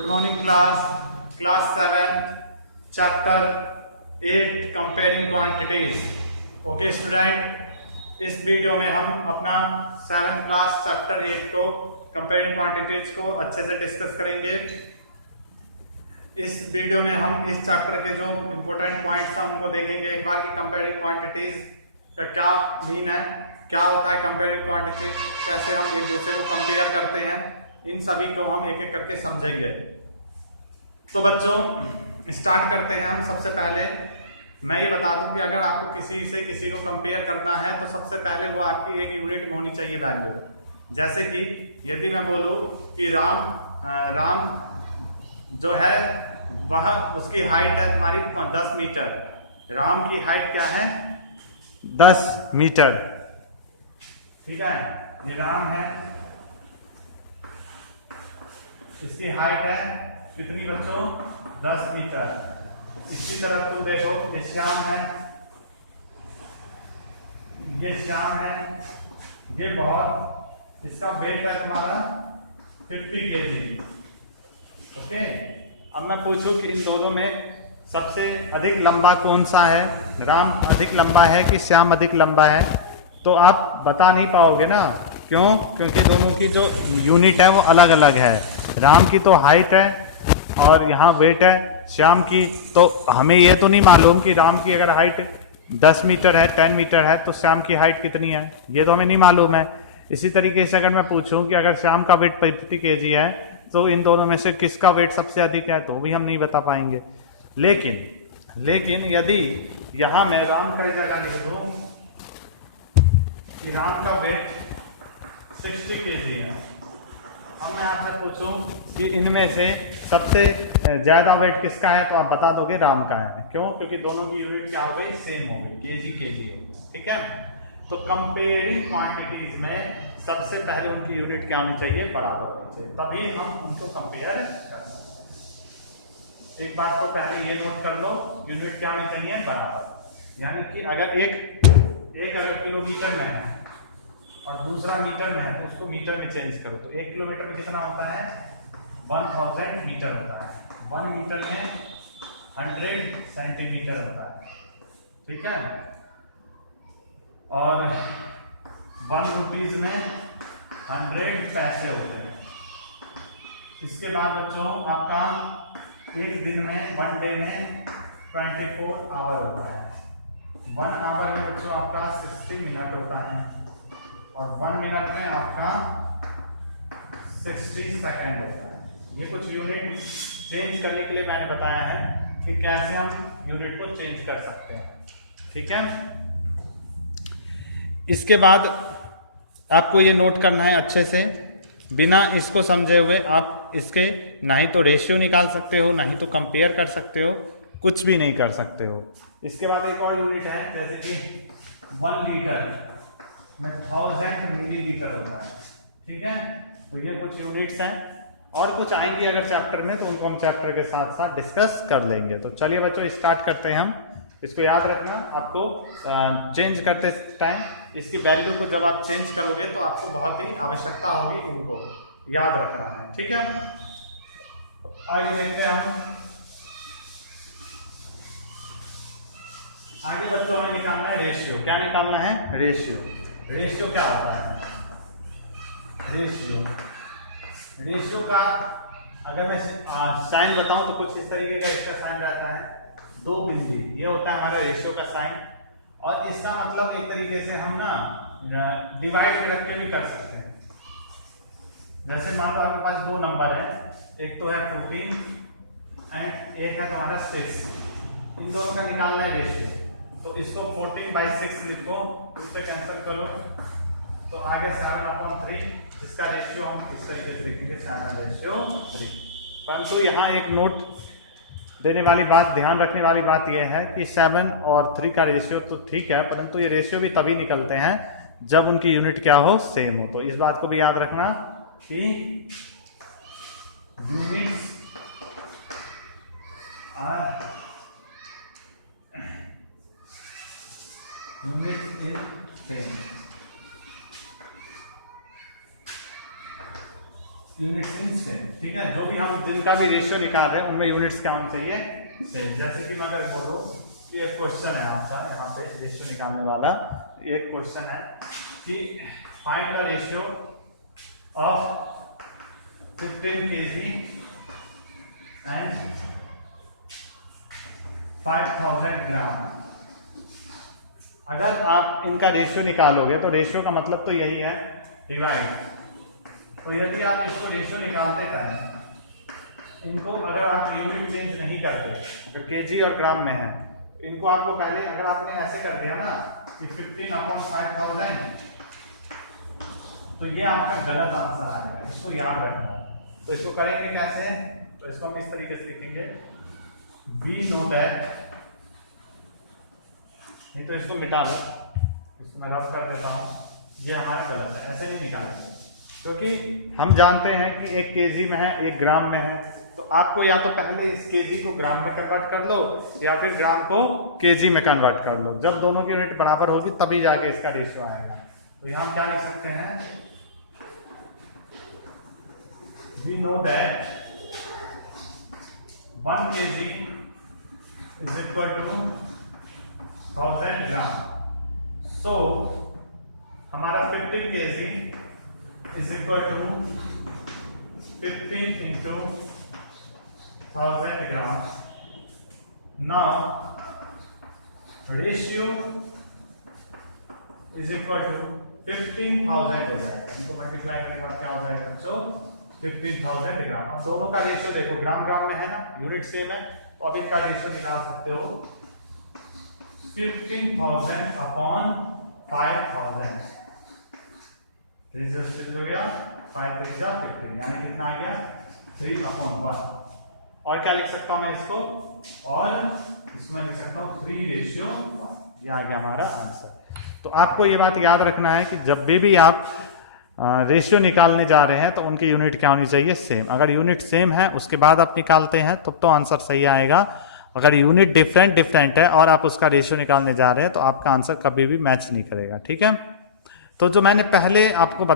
Good morning class 7 chapter 8 comparing quantities. Okay student, इस video में हम अपना 7th क्लास चैप्टर 8 को कंपेयरिंग क्वांटिटीज को अच्छे से डिस्कस करेंगे। इस वीडियो में हम इस चैप्टर के जो इंपॉर्टेंट पॉइंट्स हैं उनको देखेंगे एक बार कि कंपेयरिंग क्वांटिटीज का क्या मीन है, क्या होता है कंपेयरिंग क्वांटिटीज, कैसे हम एक दूसरे को कंपेयर करते हैं, इन सभी को हम एक एक करके समझेंगे। तो बच्चों स्टार्ट करते हैं। हम सबसे पहले मैं ये बता दूं कि अगर आपको किसी को कंपेयर करना है तो सबसे पहले वो आपकी एक यूनिट होनी चाहिए वैल्यू। जैसे कि यदि मैं बोलूं कि राम जो है वह उसकी हाइट है तुम्हारी 10 मीटर। राम की हाइट क्या है? 10 मीटर। ठीक है, ये राम है, इसकी हाइट है कितनी बच्चों? 10 मीटर। इसकी तरफ तुम देखो, ये श्याम है, ये बहुत, इसका वेट है तुम्हारा 50 kg। ओके, अब मैं पूछूं कि इन दोनों में सबसे अधिक लंबा कौन सा है? राम अधिक लंबा है कि श्याम अधिक लंबा है? तो आप बता नहीं पाओगे ना। क्यों? क्योंकि दोनों की जो यूनिट है वो अलग अलग है। राम की तो हाइट है और यहाँ वेट है, श्याम की तो हमें ये तो नहीं मालूम कि राम की अगर हाइट 10 मीटर है, 10 मीटर है, तो श्याम की हाइट कितनी है, ये तो हमें नहीं मालूम है। इसी तरीके से अगर मैं पूछूं कि अगर श्याम का वेट 50 kg है तो इन दोनों में से किसका वेट सबसे अधिक है, तो भी हम नहीं बता पाएंगे। लेकिन यदि यहां मैं राम का जगह लिख दूं कि राम का वेट 60 kg है, अब मैं आपसे पूछूं कि इनमें से सबसे ज्यादा वेट किसका है, तो आप बता दोगे राम का है। क्यों? क्योंकि दोनों की यूनिट क्या हो गई? सेम हो गई, केजी हो गई। ठीक है, तो कंपेयरिंग क्वांटिटीज में सबसे पहले उनकी यूनिट क्या होनी चाहिए? बराबर होनी चाहिए, तभी हम उनको कंपेयर कर सकते हैं। एक बात को पहले ये नोट कर लो, यूनिट क्या होनी चाहिए? बराबर। यानी कि अगर एक अगर किलोमीटर में है और दूसरा मीटर में है तो उसको मीटर में चेंज करो, तो 1 किलोमीटर में कितना होता है? 1000 मीटर होता है। 1 मीटर में 100 सेंटीमीटर होता है। ठीक है, और 1 रुपीज में 100 पैसे होते हैं। इसके बाद बच्चों आपका एक दिन में 1 डे में 24 आवर होता है। 1 आवर में बच्चों आपका 60 मिनट होता है और 1 मिनट में आपका 60 सेकेंड होता है। ये कुछ यूनिट चेंज करने के लिए मैंने बताया है कि कैसे हम यूनिट को चेंज कर सकते हैं। ठीक है, इसके बाद आपको ये नोट करना है अच्छे से, बिना इसको समझे हुए आप इसके ना ही तो रेशियो निकाल सकते हो, ना ही तो कंपेयर कर सकते हो, कुछ भी नहीं कर सकते हो। इसके बाद एक और यूनिट है, जैसे कि 1 लीटर में 1000 मिलीलीटर होता है। ठीक है, तो ये कुछ यूनिट्स हैं और कुछ आएंगी अगर चैप्टर में, तो उनको हम चैप्टर के साथ साथ डिस्कस कर लेंगे। तो चलिए बच्चों स्टार्ट करते हैं हम। इसको याद रखना, आपको चेंज करते टाइम इसकी वैल्यू को जब आप चेंज करोगे तो आपको बहुत ही आवश्यकता होगी इनको याद रखना है। ठीक है, आगे देखते हैं हम। आगे बच्चों हमें निकालना है रेशियो। क्या निकालना है? रेशियो क्या होता है? रेशियो का अगर मैं साइन बताऊं तो कुछ इस तरीके का इसका साइन रहता है, 2 बिंदी, ये होता है हमारा रेशियो का साइन। और इसका मतलब एक तरीके से हम ना डिवाइड रख के भी कर सकते हैं। जैसे मान लो आपके पास 2 नंबर है, एक तो है 14 एंड एक है तुम्हारा 6। इन दोनों का निकालना है रेशियो, तो इसको 14/6 लिखो, उससे कैंसिल करो तो आगे 7/3, जिसका रेशियो हम इस तरीके से लिखेंगे 7/3। परंतु यहाँ एक नोट देने वाली बात, ध्यान रखने वाली बात यह है कि 7 और 3 का रेशियो तो ठीक है, परंतु ये रेशियो भी तभी निकलते हैं जब उनकी यूनिट क्या हो? सेम हो। तो इस बात को भी याद रखना कि units are units in same. ठीक है, जो भी हम हम जिनका भी रेशियो निकाल रहे हैं उनमें यूनिट्स क्या होनी चाहिए सेम। जैसे कि मैं अगर बोलूँ कि एक क्वेश्चन है आपका यहाँ पे रेशियो निकालने वाला, एक क्वेश्चन है कि find the ratio of 15 kg and 5000 ग्राम। अगर आप इनका रेशियो निकालोगे तो रेशियो का मतलब तो यही है डिवाइड। तो यदि आप इसको रेशियो निकालते हैं, इनको अगर आप यूनिट चेंज नहीं करते, अगर केजी और ग्राम में है, इनको आपको पहले अगर आपने ऐसे कर दिया ना कि 15/5000, तो ये आपका गलत आंसर आएगा, इसको याद रखना। तो इसको करेंगे कैसे? तो इसको हम इस तरीके से लिखेंगे, वी नो दैट, नहीं तो इसको मिटा लो, इसको मैं रफ कर देता हूँ, ये हमारा गलत है, ऐसे नहीं निकालेंगे, क्योंकि हम जानते हैं कि एक केजी में है, एक ग्राम में है। तो आपको या तो पहले इस केजी को ग्राम में कन्वर्ट कर लो या फिर ग्राम को केजी में कन्वर्ट कर लो। जब दोनों की यूनिट बराबर होगी तभी जाके इसका रेशियो आएगा। तो यहाँ हम क्या लिख सकते हैं, we know that 1 kg is equal to 1000 gram. So हमारा 15 kg is equal to 15 into 1000 gram. Now ratio is equal to 15,000 हो जाएगा, तो मल्टीप्लाई करने के बाद क्या हो जाएगा? सो 15,000 ग्राम। अब दोनों का रेशियो देखो, ग्राम ग्राम में है ना, यूनिट सेम है, तो अब इनका रेशियो निकाल सकते हो 15,000 अपॉन 5,000। रेशियो हो गया 5 3 जा 15, यानी कितना आ गया 3/1। और क्या लिख सकता हूं मैं इसको, और इसको मैं लिख सकता हूं 3:1। ये आ गया हमारा आंसर। तो आपको ये बात याद रखना है कि जब भी आप रेशियो निकालने जा रहे हैं तो उनकी यूनिट क्या होनी चाहिए? सेम। अगर यूनिट सेम है उसके बाद आप निकालते हैं तो आंसर सही आएगा। अगर यूनिट डिफरेंट है और आप उसका रेशियो निकालने जा रहे हैं तो आपका आंसर कभी भी मैच नहीं करेगा। ठीक है, तो जो मैंने पहले आपको